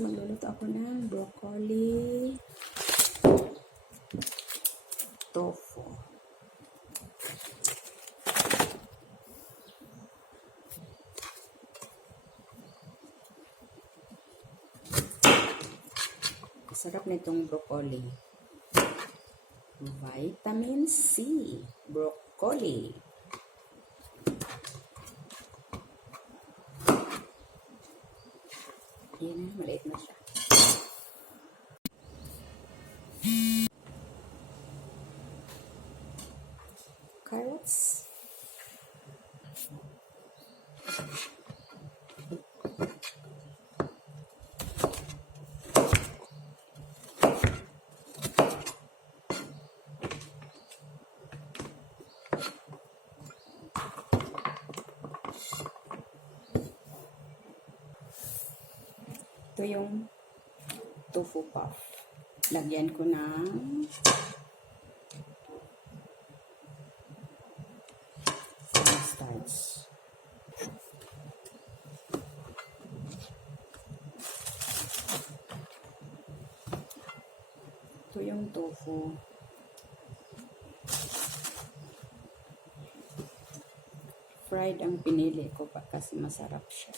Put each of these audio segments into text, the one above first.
magluluto ako ng broccoli tofu. Sarap nitong broccoli. Vitamin C. Broccoli. Yan na, maliit na siya. Carrots. Ito yung tofu puff. Lagyan ko ng cornstarch. Ito yung tofu. Fried ang pinili ko pa kasi masarap siya.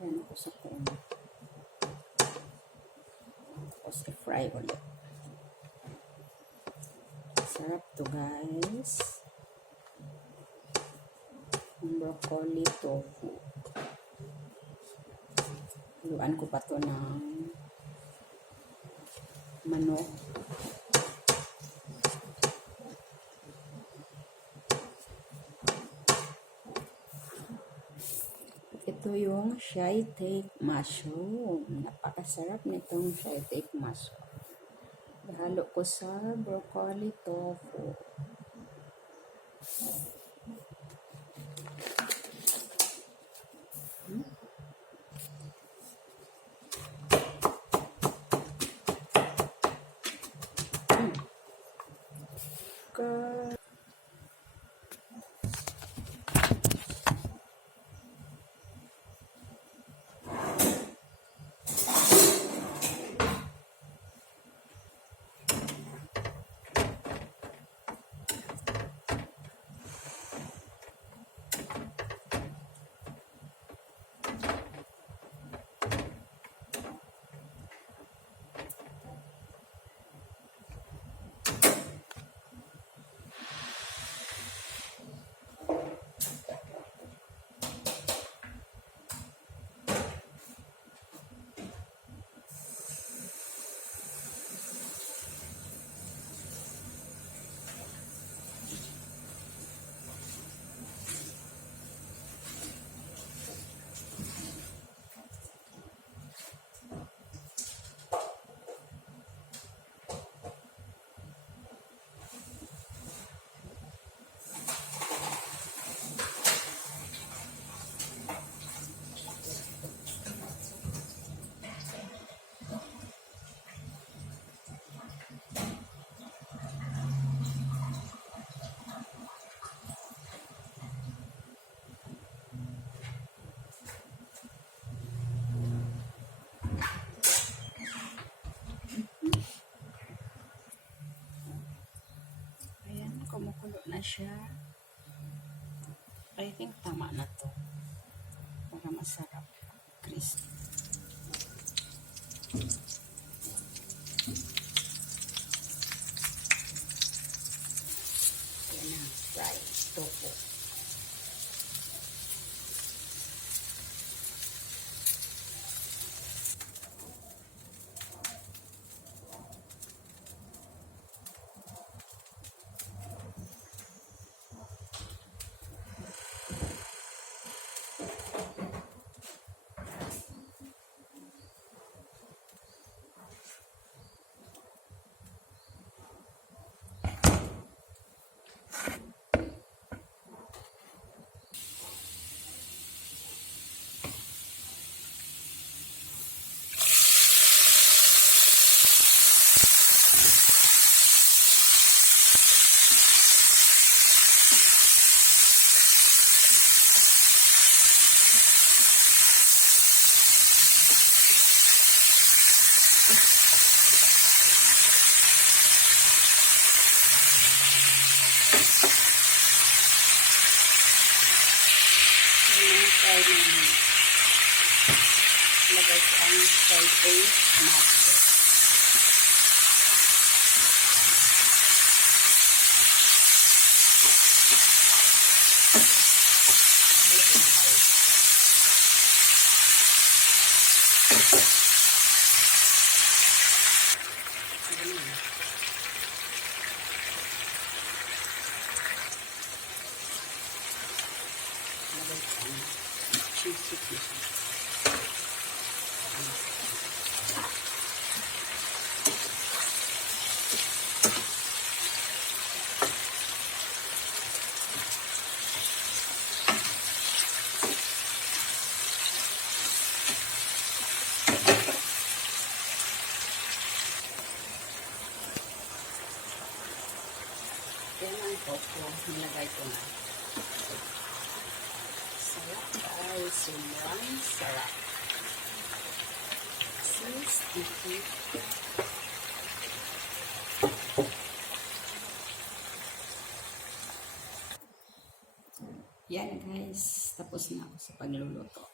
Ayan ako sa pan. Tapos i-fry ulit. Sarap to guys. Ang broccoli tofu. Haluan ko pa to ng manok. Ito yung shiitake mushroom. Napakasarap nitong shiitake mushroom. Ihalo ko sa broccoli tofu. God. Kumukulo na siya. I think tama na to. Para masarap. Crispy. Yan na. Fried tofu. i-fry namin. Lagay ko ang sauteed tomato. Lagay ko ang cheesy piece. Yan ang tofu. Nilagay ko na. Sarap guys. Sobrang sarap. So sticky. Yan guys. Tapos na ako sa pagluluto.